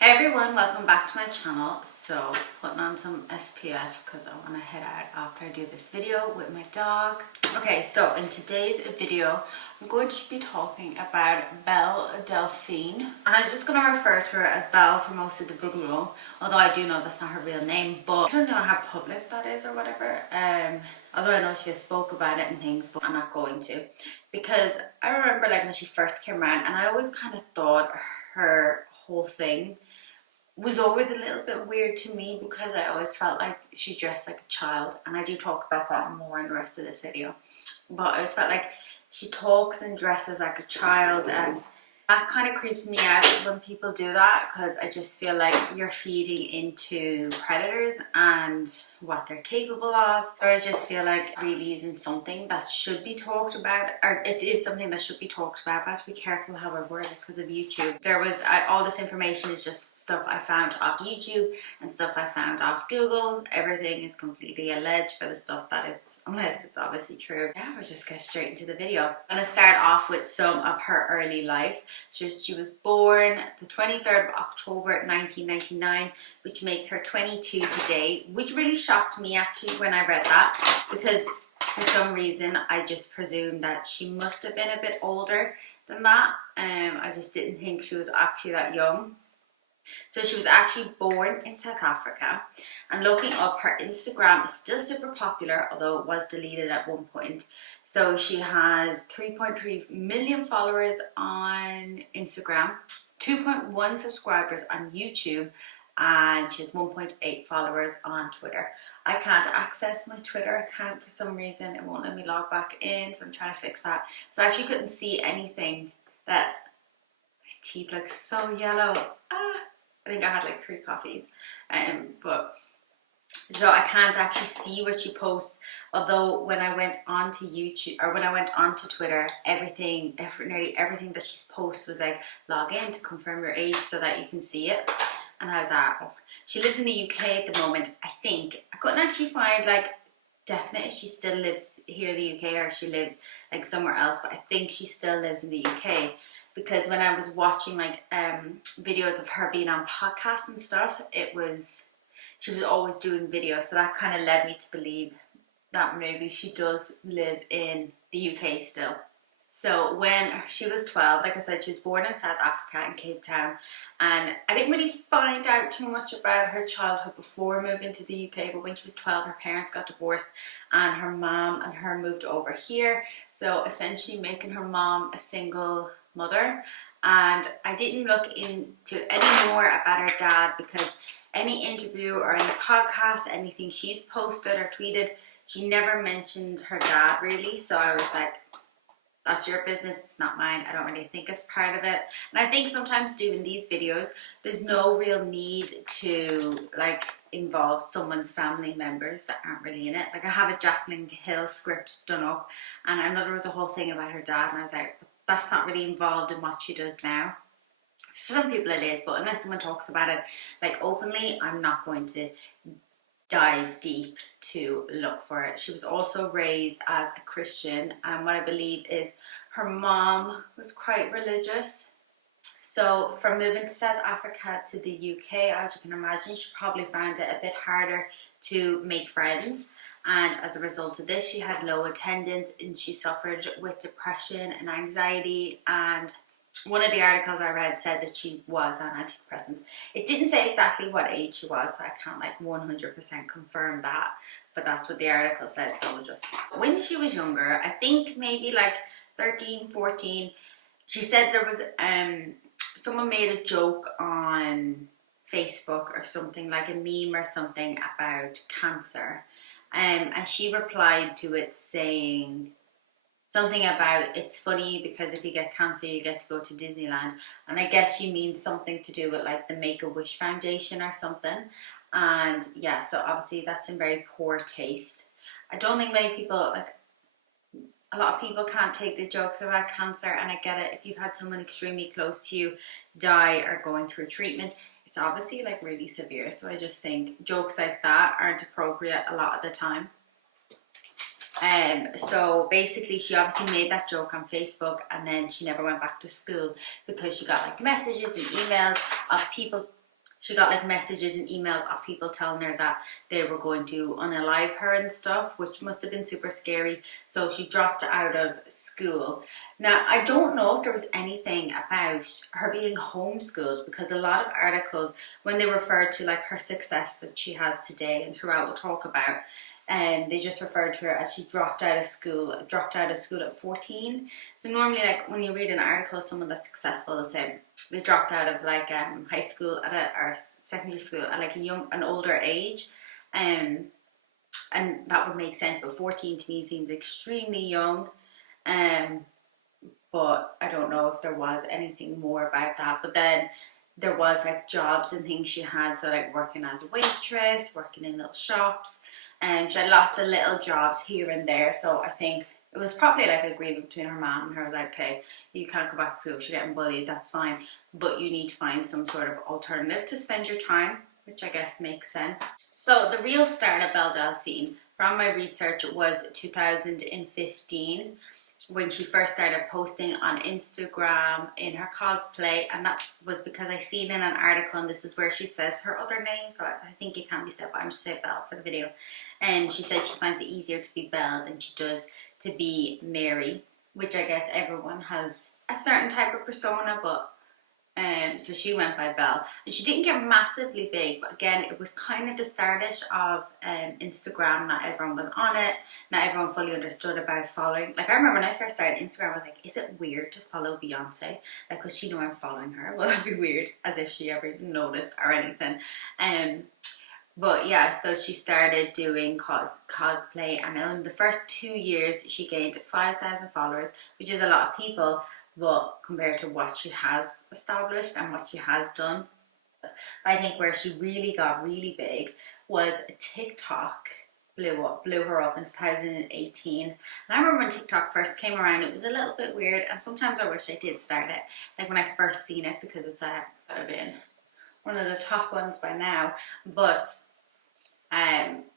Hey everyone, welcome back to my channel. So putting on some SPF because I want to head out after I do this video with my dog. Okay, so in today's video I'm going to be talking about Belle Delphine, and I'm just going to refer to her as Belle for most of the video, although I do know that's not her real name, but I don't know how public that is or whatever. Although I know she has spoke about it and things, but I'm not going to, because I remember like when she first came around and I always kind of thought her whole thing was always a little bit weird to me because I always felt like she dressed like a child, and I do talk about that more in the rest of this video. But I always felt like she talks and dresses like a child, and that kind of creeps me out when people do that, because I just feel like you're feeding into predators and what they're capable of. Or I just feel like it really isn't something that should be talked about, or it is something that should be talked about, but I have to be careful how I word it because of YouTube. All this information is just stuff I found off YouTube and stuff I found off Google. Everything is completely alleged for the stuff that is, unless it's obviously true. Yeah, we'll just get straight into the video. I'm going to start off with some of her early life. She was born the 23rd of October 1999, which makes her 22 today, which really shocked me actually when I read that, because for some reason I just presumed that she must have been a bit older than that. I just didn't think she was actually that young. So she was actually born in South Africa, and looking up her Instagram is still super popular, although it was deleted at one point. So she has 3.3 million followers on Instagram, 2.1 subscribers on YouTube, and she has 1.8 followers on Twitter. I can't access my Twitter account for some reason. It won't let me log back in, so I'm trying to fix that. So I actually couldn't see anything. That my teeth look so yellow. I think I had like 3 coffees, but so I can't actually see what she posts. Although when I went onto YouTube, or when I went onto Twitter, nearly everything that she posts was like, log in to confirm your age so that you can see it. And I was like, oh. She lives in the UK at the moment. I think I couldn't actually find like definite if she still lives here in the UK or if she lives like somewhere else, but I think she still lives in the UK. Because when I was watching like videos of her being on podcasts and stuff, she was always doing videos, so that kind of led me to believe that maybe she does live in the UK still. So when she was 12, like I said, she was born in South Africa in Cape Town, and I didn't really find out too much about her childhood before moving to the UK, but when she was 12 her parents got divorced and her mom and her moved over here, so essentially making her mom a single mother. And I didn't look into any more about her dad, because any interview or any podcast, anything she's posted or tweeted, she never mentioned her dad really. So I was like, that's your business, it's not mine. I don't really think it's part of it. And I think sometimes doing these videos, there's no real need to like involve someone's family members that aren't really in it. Like I have a Jacqueline Hill script done up, and I know there was a whole thing about her dad, and I was like, that's not really involved in what she does now. Some people it is, but unless someone talks about it like openly, I'm not going to dive deep to look for it. She was also raised as a Christian, and what I believe is her mom was quite religious. So from moving to South Africa to the UK, as you can imagine, she probably found it a bit harder to make friends. And as a result of this, she had low attendance and she suffered with depression and anxiety. And one of the articles I read said that she was on antidepressants. It didn't say exactly what age she was, so I can't like 100% confirm that, but that's what the article said. So we'll just, when she was younger, I think maybe like 13, 14, she said there was someone made a joke on Facebook or something, like a meme or something about cancer, and she replied to it saying something about, it's funny because if you get cancer you get to go to Disneyland, and I guess she means something to do with like the Make-A-Wish Foundation or something. And yeah, so obviously that's in very poor taste. I don't think many people, like a lot of people can't take the jokes about cancer, and I get it. If you've had someone extremely close to you die or going through treatment, it's obviously like really severe. So I just think jokes like that aren't appropriate a lot of the time. So basically she obviously made that joke on Facebook, and then she never went back to school because she got like messages and emails of people she got like messages and emails of people telling her that they were going to unalive her and stuff, which must have been super scary. So she dropped out of school. Now, I don't know if there was anything about her being homeschooled, because a lot of articles, when they referred to like her success that she has today and throughout we'll talk about, they just referred to her as she dropped out of school at 14. So normally, like when you read an article of someone that's successful, they'll say they dropped out of like high school or secondary school at like an older age, and that would make sense. But 14 to me seems extremely young, but I don't know if there was anything more about that. But then there was like jobs and things she had, so like working as a waitress, working in little shops, and she had lots of little jobs here and there. So I think it was probably like an agreement between her mom and her. Was like, okay, you can't go back to school, you're getting bullied, that's fine, but you need to find some sort of alternative to spend your time, which I guess makes sense. So the real start of Belle Delphine, from my research, was 2015, when she first started posting on Instagram in her cosplay, and that was because I seen in an article, and this is where she says her other name, so I think it can be said, but I'm just saying Belle for the video. And she said she finds it easier to be Belle than she does to be Mary, which I guess everyone has a certain type of persona, but so she went by Belle, and she didn't get massively big, but again, it was kind of the startish of Instagram. Not everyone was on it, not everyone fully understood about following. Like I remember when I first started Instagram, I was like, is it weird to follow Beyonce? Like, cause she know I'm following her. Well, that'd be weird, as if she ever even noticed or anything. But yeah, so she started doing cosplay, and in the first 2 years, she gained 5,000 followers, which is a lot of people. But compared to what she has established and what she has done, I think where she really got really big was TikTok. Blew her up in 2018. And I remember when TikTok first came around, it was a little bit weird, and sometimes I wish I did start it, like when I first seen it, because it's could have been one of the top ones by now. But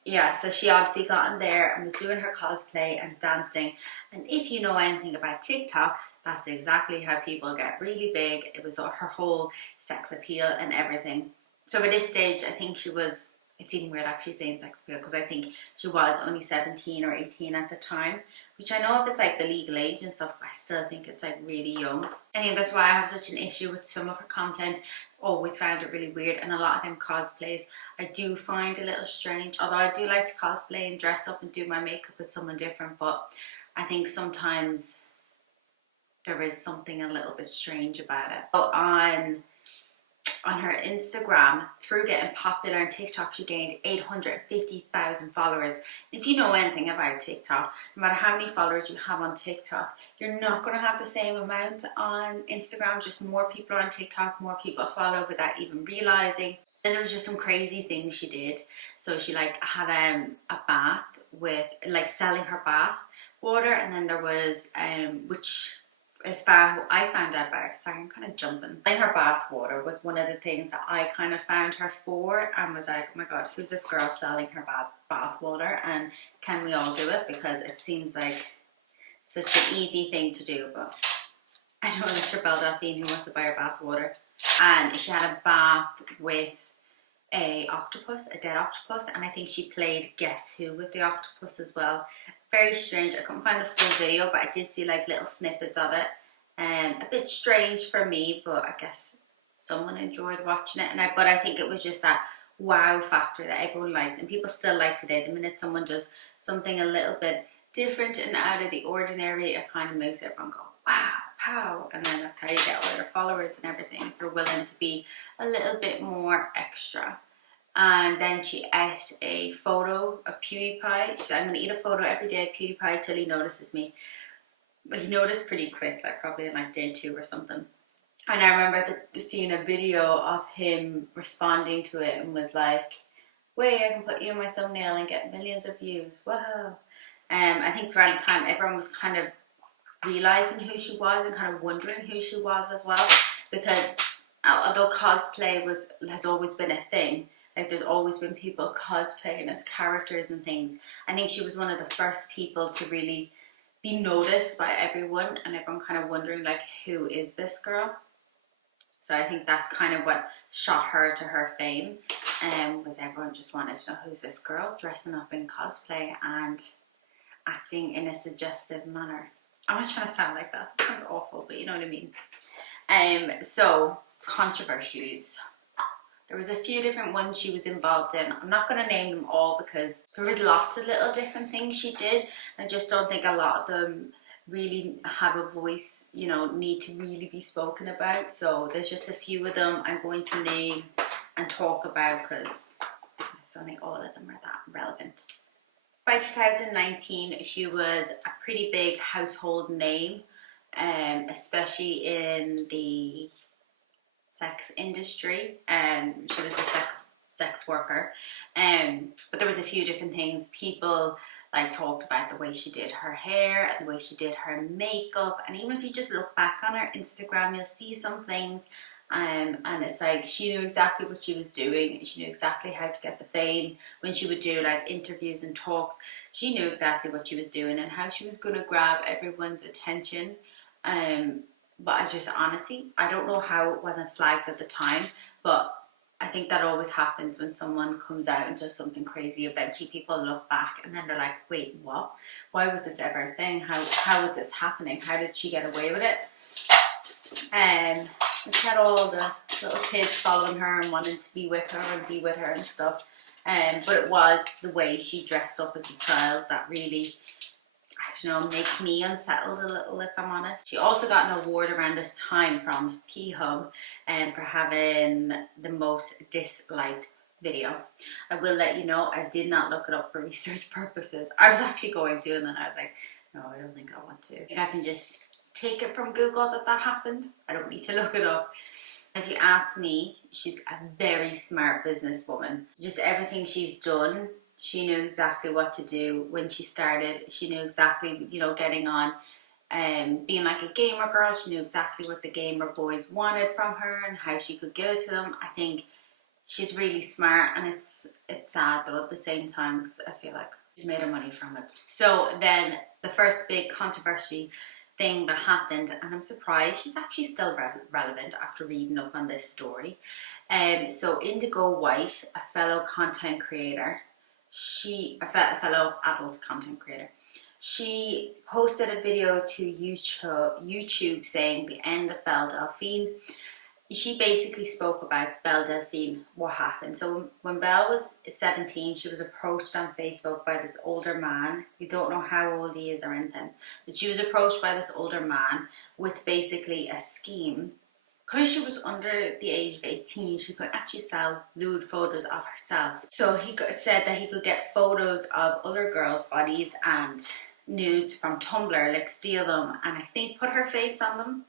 yeah, so she obviously got in there and was doing her cosplay and dancing. And if you know anything about TikTok, that's exactly how people get really big. It was her whole sex appeal and everything. So by this stage, I think she was, it's even weird actually saying sex appeal, because I think she was only 17 or 18 at the time, which I know if it's like the legal age and stuff, but I still think it's like really young. I think that's why I have such an issue with some of her content. Always found it really weird, and a lot of them cosplays I do find a little strange, although I do like to cosplay and dress up and do my makeup as someone different, but I think sometimes there is something a little bit strange about it. So on her Instagram, through getting popular on TikTok, she gained 850,000 followers. If you know anything about TikTok, no matter how many followers you have on TikTok, you're not going to have the same amount on Instagram. Just more people are on TikTok, more people follow without even realizing. Then there was just some crazy things she did. So she like had a bath with like selling her bath water, and then there was which, as far I found out about, sorry, I'm kind of jumping. Like her bath water was one of the things that I kind of found her for, and was like, oh my god, who's this girl selling her bath water, and can we all do it? Because it seems like such an easy thing to do, but I don't know, Mr. Belle Delphine who wants to buy her bath water. And she had a bath with a dead octopus, and I think she played Guess Who with the octopus as well. Very strange. I couldn't find the full video, but I did see like little snippets of it. A bit strange for me, but I guess someone enjoyed watching it. But I think it was just that wow factor that everyone likes, and people still like today. The minute someone does something a little bit different and out of the ordinary, it kind of makes everyone go, wow, how? And then that's how you get all your followers and everything, if you're willing to be a little bit more extra. And then she ate a photo of PewDiePie. She said, I'm going to eat a photo every day of PewDiePie till he notices me. But he noticed pretty quick, like probably in like day 2 or something. And I remember seeing a video of him responding to it and was like, wait, I can put you in my thumbnail and get millions of views. Wow. I think around the time everyone was kind of realizing who she was and kind of wondering who she was as well, because although cosplay has always been a thing, like there's always been people cosplaying as characters and things, I think she was one of the first people to really be noticed by everyone, and everyone kind of wondering like, who is this girl? So I think that's kind of what shot her to her fame, was everyone just wanted to know, who's this girl dressing up in cosplay and acting in a suggestive manner. I'm not trying to sound like that. It sounds awful, but you know what I mean. So controversies. There was a few different ones she was involved in. I'm not going to name them all because there was lots of little different things she did. I just don't think a lot of them really have a voice, you know, need to really be spoken about. So there's just a few of them I'm going to name and talk about because I just don't think all of them are that relevant. By 2019, she was a pretty big household name, especially in the sex industry. She was a sex worker, but there was a few different things. People like talked about the way she did her hair and the way she did her makeup, and even if you just look back on her Instagram, you'll see some things, and it's like she knew exactly what she was doing. She knew exactly how to get the fame. When she would do like interviews and talks, she knew exactly what she was doing and how she was going to grab everyone's attention. But I just honestly, I don't know how it wasn't flagged at the time, but I think that always happens when someone comes out and does something crazy. Eventually people look back and then they're like, wait, what? Why was this ever a thing? How was this happening? How did she get away with it? She had all the little kids following her and wanting to be with her and stuff. But it was the way she dressed up as a child that really, I don't know, makes me unsettled a little, if I'm honest. She also got an award around this time from P-Hub for having the most disliked video. I will let you know, I did not look it up for research purposes. I was actually going to, and then I was like, no, I don't think I want to. I think I can just take it from Google that happened. I don't need to look it up. If you ask me, she's a very smart businesswoman. Just everything she's done, she knew exactly what to do when she started. She knew exactly, you know, getting on and being like a gamer girl. She knew exactly what the gamer boys wanted from her and how she could give it to them. I think she's really smart, and it's sad though at the same time, because I feel like she's made her money from it. So then the first big controversy thing that happened, and I'm surprised she's actually still relevant after reading up on this story. So Indigo White, a fellow content creator, a fellow adult content creator, she posted a video to YouTube saying the end of Belle Delphine. She basically spoke about Belle Delphine, what happened. So when Belle was 17, she was approached on Facebook by this older man. We don't know how old he is or anything, but she was approached by this older man with basically a scheme. Because she was under the age of 18, she could actually sell lewd photos of herself. So he said that he could get photos of other girls' bodies and nudes from Tumblr, like steal them, and I think put her face on them.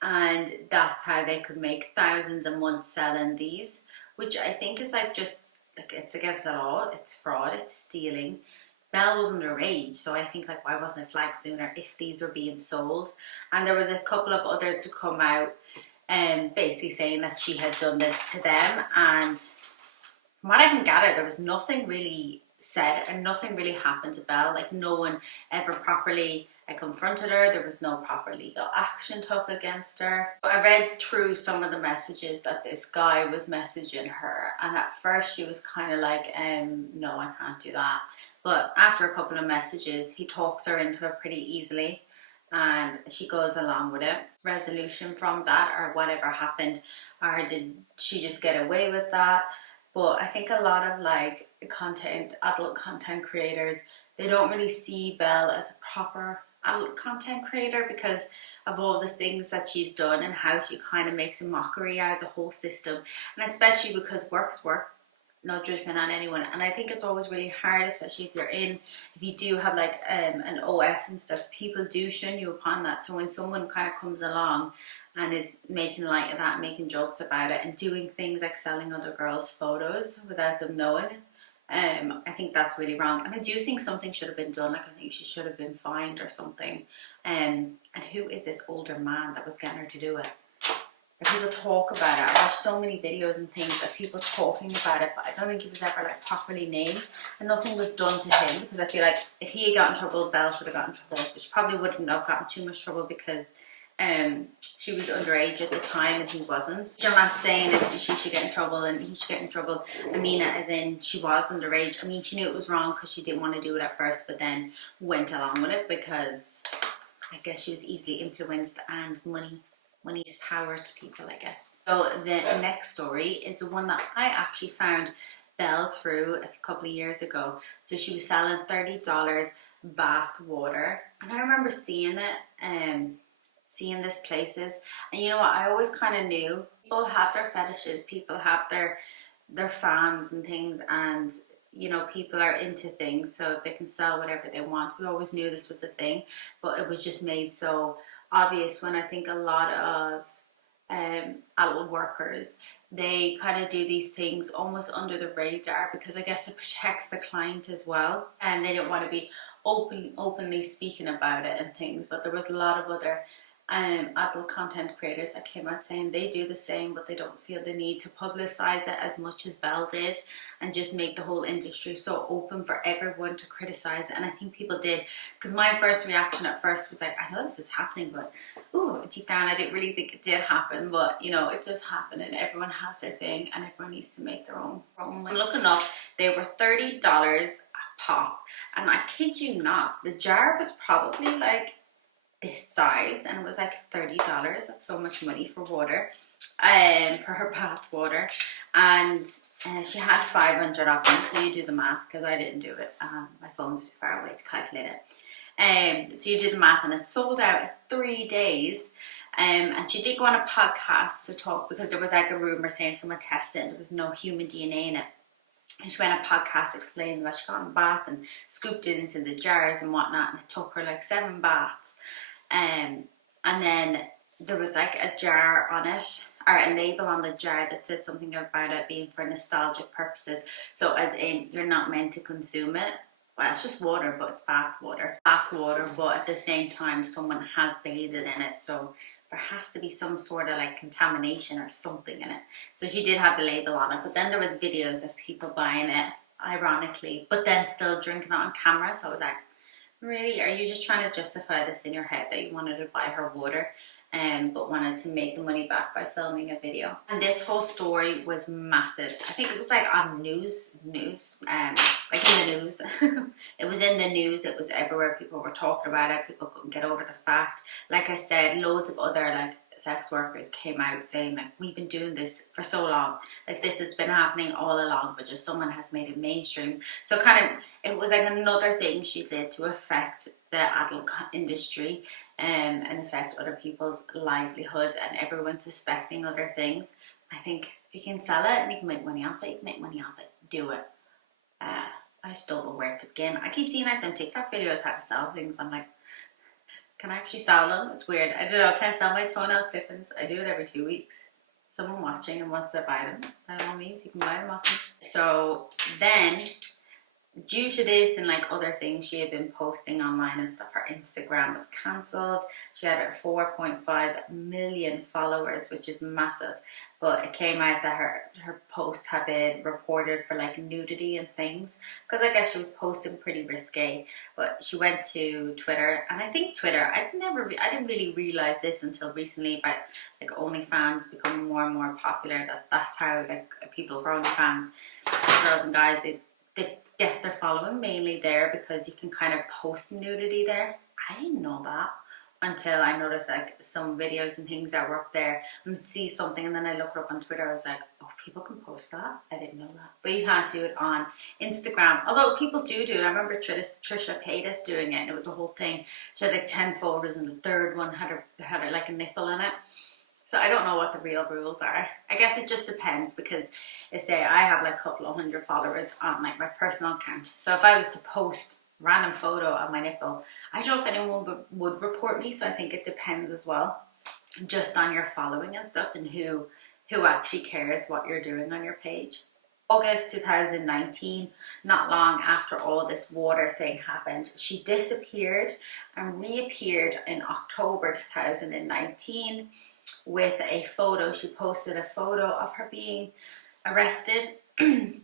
And that's how they could make thousands a month selling these, which I think is like just like it's against the law. It's fraud, it's stealing. Belle was underage, so I think like why wasn't it flagged sooner if these were being sold? And there was a couple of others to come out and basically saying that she had done this to them, and from what I can gather, there was nothing really said and nothing really happened to Belle. Like no one ever properly confronted her. There was no proper legal action took against her. I read through some of the messages that this guy was messaging her, and at first she was kind of like, no, I can't do that. But after a couple of messages, he talks her into it pretty easily, and she goes along with it. Resolution from that, or whatever happened, or did she just get away with that? But I think a lot of like adult content creators, they don't really see Belle as a proper adult content creator because of all the things that she's done and how she kind of makes a mockery out of the whole system, and especially because work's work, no judgment on anyone. And I think it's always really hard, especially if you do have like an OF and stuff, people do shun you upon that. So when someone kind of comes along and is making light of that, making jokes about it and doing things like selling other girls' photos without them knowing, I think that's really wrong. And I do think something should have been done. Like I think she should have been fined or something. And who is this older man that was getting her to do it? People talk about it. I watched so many videos and things of people talking about it, but I don't think he was ever like properly named, and nothing was done to him, because I feel like if he had got in trouble, Belle should have got in trouble, which probably wouldn't have gotten too much trouble because she was underage at the time and he wasn't. Which I'm not saying is she should get in trouble and he should get in trouble. I mean, as in she was underage. I mean, she knew it was wrong because she didn't want to do it at first, but then went along with it because I guess she was easily influenced, and money is power to people, I guess. So the next story is the one that I actually found Belle through a couple of years ago. So she was selling $30 bath water, and I remember seeing it, seeing this places, and you know what, I always kind of knew people have their fetishes, people have their fans and things, and you know, people are into things so they can sell whatever they want. We always knew this was a thing, but it was just made so obvious when I think a lot of adult workers, they kind of do these things almost under the radar because I guess it protects the client as well, and they don't want to be openly speaking about it and things. But there was a lot of other adult content creators that came out saying they do the same, but they don't feel the need to publicize it as much as Belle did and just make the whole industry so open for everyone to criticize it. And I think people did, because my first reaction at first was like, I know this is happening, but ooh, deep down I didn't really think it did happen. But you know, it does happen, and everyone has their thing, and everyone needs to make their own. When looking up, they were $30 a pop, and I kid you not, the jar was probably like this size, and it was like $30. That's so much money for water, for her bath water. And she had 500 of them, so you do the math, because I didn't do it. My phone's too far away to calculate it. So you do the math, and it sold out in 3 days. And she did go on a podcast to talk, because there was like a rumor saying someone tested it, there was no human DNA in it. And she went on a podcast explaining that she got in a bath and scooped it into the jars and whatnot, and it took her like 7 baths. And then there was like a jar on it, or a label on the jar that said something about it being for nostalgic purposes. So as in, you're not meant to consume it. Well, it's just water, but it's bath water, but at the same time someone has bathed in it, so there has to be some sort of like contamination or something in it. So she did have the label on it, but then there was videos of people buying it, ironically, but then still drinking it on camera. So I was like, really, are you just trying to justify this in your head that you wanted to buy her water, but wanted to make the money back by filming a video? And this whole story was massive. I think it was like on news, like in the news. It was in the news, it was everywhere, people were talking about it, people couldn't get over the fact. Like I said, loads of other like sex workers came out saying like, we've been doing this for so long, like this has been happening all along, but just someone has made it mainstream. So kind of, it was like another thing she did to affect the adult industry, and affect other people's livelihoods, and everyone's suspecting other things. I think if you can sell it and you can make money off it, you can make money off it, do it. I just don't know where to begin. I keep seeing like them TikTok videos how to sell things. I'm like, can I actually sell them? It's weird. I don't know. Can I sell my toenail clippings? I do it every 2 weeks. Someone watching and wants to buy them, by all means, you can buy them off me. So then, due to this and like other things she had been posting online and stuff, her Instagram was cancelled. She had 4.5 million followers, which is massive. But it came out that her posts have been reported for like nudity and things, because I guess she was posting pretty risque. But she went to Twitter, and I think Twitter, I didn't really realize this until recently, but like OnlyFans becoming more and more popular, that's how like people for OnlyFans, girls and guys, they get their following mainly there, because you can kind of post nudity there. I didn't know that until I noticed like some videos and things that were up there, and see something, and then I looked up on Twitter. I was like, oh, people can post that? I didn't know that. But you can't do it on Instagram, although people do it. I remember Trisha Paytas doing it, and it was a whole thing. She had like 10 photos, and the third one had like a nipple in it. So I don't know what the real rules are. I guess it just depends, because they say I have like a couple of hundred followers on like my personal account. So if I was to post random photo of my nipple, I don't know if anyone would report me. So I think it depends as well, just on your following and stuff, and who actually cares what you're doing on your page. August 2019, not long after all this water thing happened, she disappeared and reappeared in October 2019 with a photo. She posted a photo of her being arrested and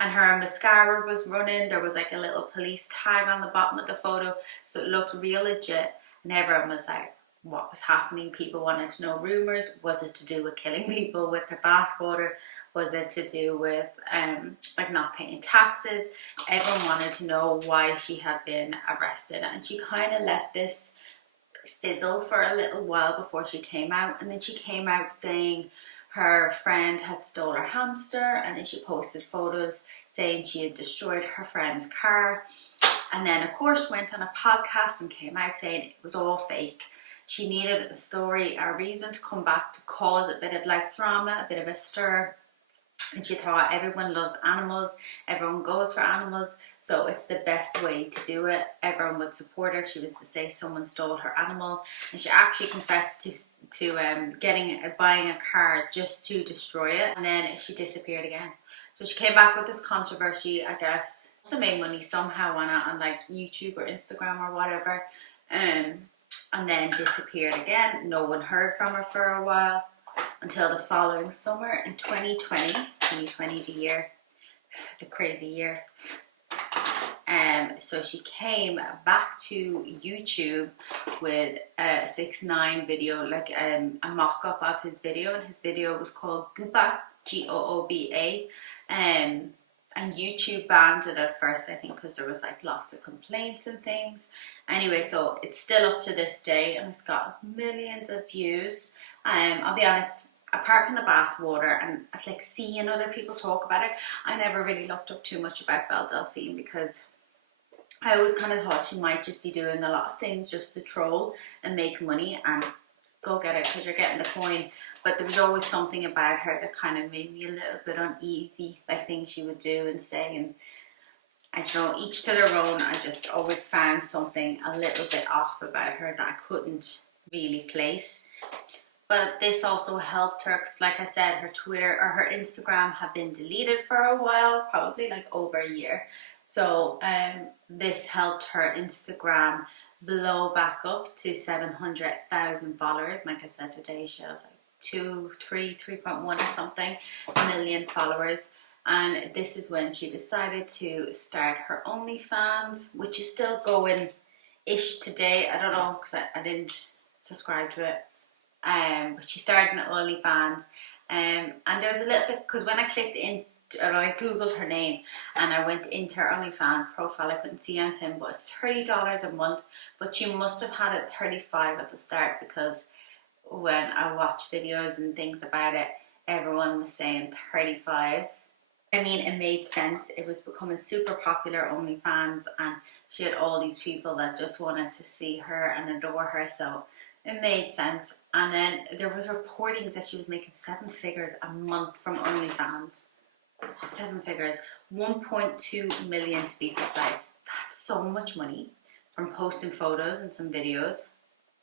her mascara was running. There was like a little police tag on the bottom of the photo, so it looked real legit, and everyone was like, what was happening. People wanted to know rumors. Was it to do with killing people with her bathwater? Was it to do with like not paying taxes? Everyone wanted to know why she had been arrested, and she kind of let this fizzle for a little while before she came out. And then she came out saying her friend had stole her hamster, and then she posted photos saying she had destroyed her friend's car. And then of course she went on a podcast and came out saying it was all fake. She needed a story, a reason to come back to cause a bit of like drama, a bit of a stir. And she thought everyone loves animals, everyone goes for animals, so it's the best way to do it. Everyone would support her if she was to say someone stole her animal. And she actually confessed to buying a car just to destroy it, and then she disappeared again. So she came back with this controversy, I guess. Also made money somehow on like YouTube or Instagram or whatever, and then disappeared again. No one heard from her for a while, until the following summer in 2020, the crazy year. So she came back to YouTube with a 6ix9ine video, like a mock-up of his video, and his video was called Gooba, Gooba. And YouTube banned it at first, I think, because there was like lots of complaints and things. Anyway, so it's still up to this day, and it's got millions of views. I'll be honest, apart from the bath water and like seeing other people talk about it, I never really looked up too much about Belle Delphine, because I always kind of thought she might just be doing a lot of things just to troll and make money, and go get it because you're getting the coin. But there was always something about her that kind of made me a little bit uneasy, like things she would do and say, and I don't know, each to their own. I just always found something a little bit off about her that I couldn't really place. But this also helped her, cause like I said, her Twitter or her Instagram had been deleted for a while, probably like over a year. So this helped her Instagram blow back up to 700,000 followers. Like I said, today she has like 3.1 or something million followers. And this is when she decided to start her OnlyFans, which is still going ish today. I don't know, because I didn't subscribe to it. But she started an OnlyFans, and there was a little bit, because when I clicked in, or I googled her name and I went into her OnlyFans profile, I couldn't see anything, but it's $30 a month. But she must have had it 35 at the start, because when I watched videos and things about it, everyone was saying 35. I mean, it made sense. It was becoming super popular, OnlyFans, and she had all these people that just wanted to see her and adore her, so it made sense. And then there was reportings that she was making 7 figures a month from OnlyFans. 7 figures, 1.2 million to be precise. That's so much money from posting photos and some videos.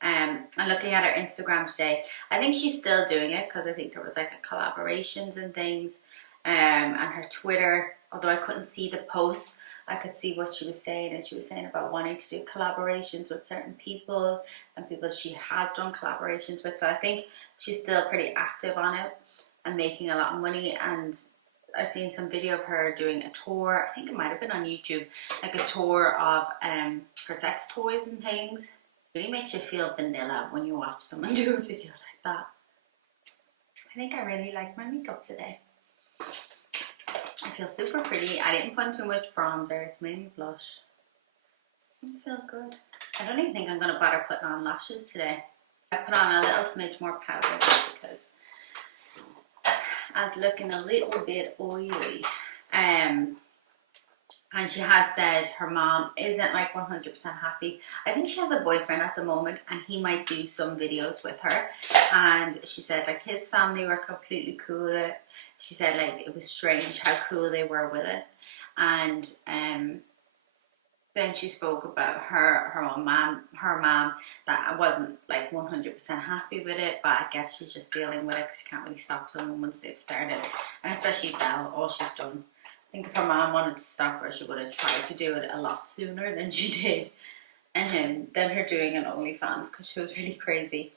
And looking at her Instagram today, I think she's still doing it, because I think there was like a collaborations and things. And her Twitter, although I couldn't see the posts, I could see what she was saying, and she was saying about wanting to do collaborations with certain people and people she has done collaborations with. So I think she's still pretty active on it and making a lot of money. And I've seen some video of her doing a tour, I think it might have been on YouTube, like a tour of her sex toys and things. It really makes you feel vanilla when you watch someone do a video like that. I think I really like my makeup today. I feel super pretty. I didn't put on too much bronzer, it's mainly blush. I feel good. I don't even think I'm going to bother putting on lashes today. I put on a little smidge more powder because I was looking a little bit oily. And she has said her mom isn't like 100% happy. I think she has a boyfriend at the moment, and he might do some videos with her. And she said like his family were completely cool with it. She said like it was strange how cool they were with it. And then she spoke about her mom that I wasn't like 100% happy with it, but I guess she's just dealing with it because you can't really stop someone once they've started. And especially Belle, all she's done. I think if her mom wanted to stop her, she would have tried to do it a lot sooner than she did. And then her doing an OnlyFans, because she was really crazy.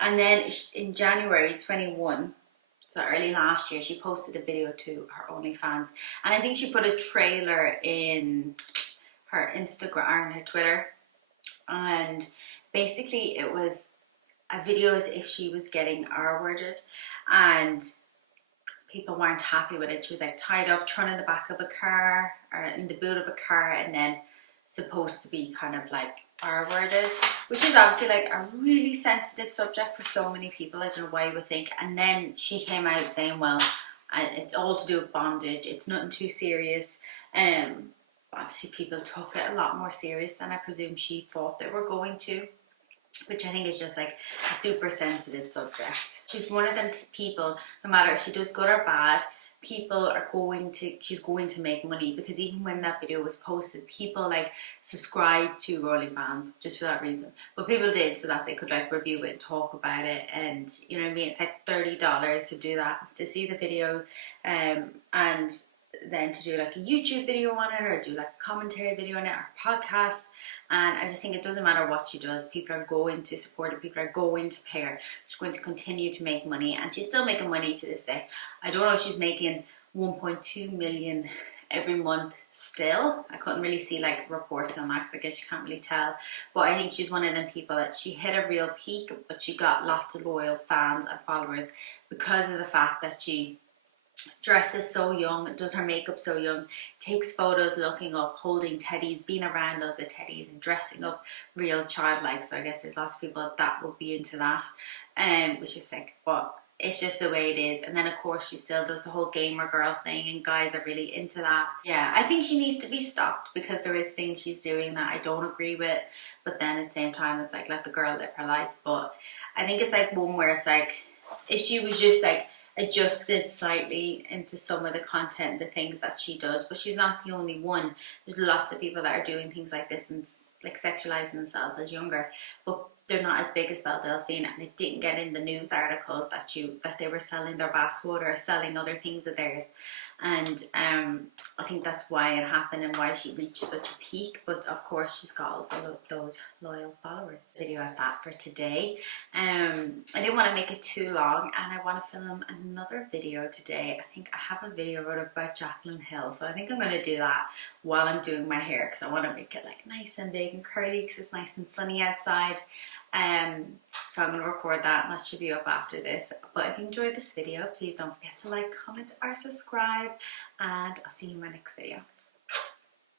And then in January 21, so early last year, she posted a video to her OnlyFans, and I think she put a trailer in her Instagram or her Twitter, and Basically it was a video as if she was getting R-worded and people weren't happy with it. She was like tied up, thrown in the back of a car or in the boot of a car, and then supposed to be kind of like R-worded, which is obviously like a really sensitive subject for so many people. I don't know why you would think. And then she came out saying, well, it's all to do with bondage, it's nothing too serious. Obviously people took it a lot more serious than I presume she thought they were going to, which I think is just like a super sensitive subject. She's one of them people, no matter if she does good or bad, she's going to make money, because even when that video was posted, people like subscribed to OnlyFans just for that reason. But people did so that they could like review it and talk about it, and you know what I mean? It's like $30 to do that, to see the video, and then to do like a YouTube video on it, or do like a commentary video on it, or podcast. And I just think it doesn't matter what she does, people are going to support her, people are going to pay her. She's going to continue to make money, and she's still making money to this day. I don't know if she's making 1.2 million every month still. I couldn't really see like reports on that, 'cause I guess you can't really tell. But I think she's one of them people that she hit a real peak, but she got lots of loyal fans and followers because of the fact that she dresses so young, does her makeup so young, takes photos looking up, holding teddies, being around loads of teddies and dressing up real childlike. So I guess there's lots of people that will be into that, which is sick, but it's just the way it is. And then of course she still does the whole gamer girl thing, and guys are really into that. Yeah, I think she needs to be stopped, because there is things she's doing that I don't agree with, but then at the same time it's like, let the girl live her life. But I think it's like one where it's like, if she was just like adjusted slightly into some of the content, the things that she does. But she's not the only one. There's lots of people that are doing things like this and like sexualizing themselves as younger, but they're not as big as Belle Delphine, and it didn't get in the news articles that they were selling their bathwater or selling other things of theirs. And I think that's why it happened and why she reached such a peak. But of course she's got also those loyal followers. Video at that for today. I didn't want to make it too long, and I want to film another video today. I think I have a video wrote about Jaclyn Hill, so I think I'm going to do that while I'm doing my hair, because I want to make it like nice and big and curly, because it's nice and sunny outside. So I'm going to record that, and that should be up after this. But if you enjoyed this video, please don't forget to like, comment or subscribe, and I'll see you in my next video.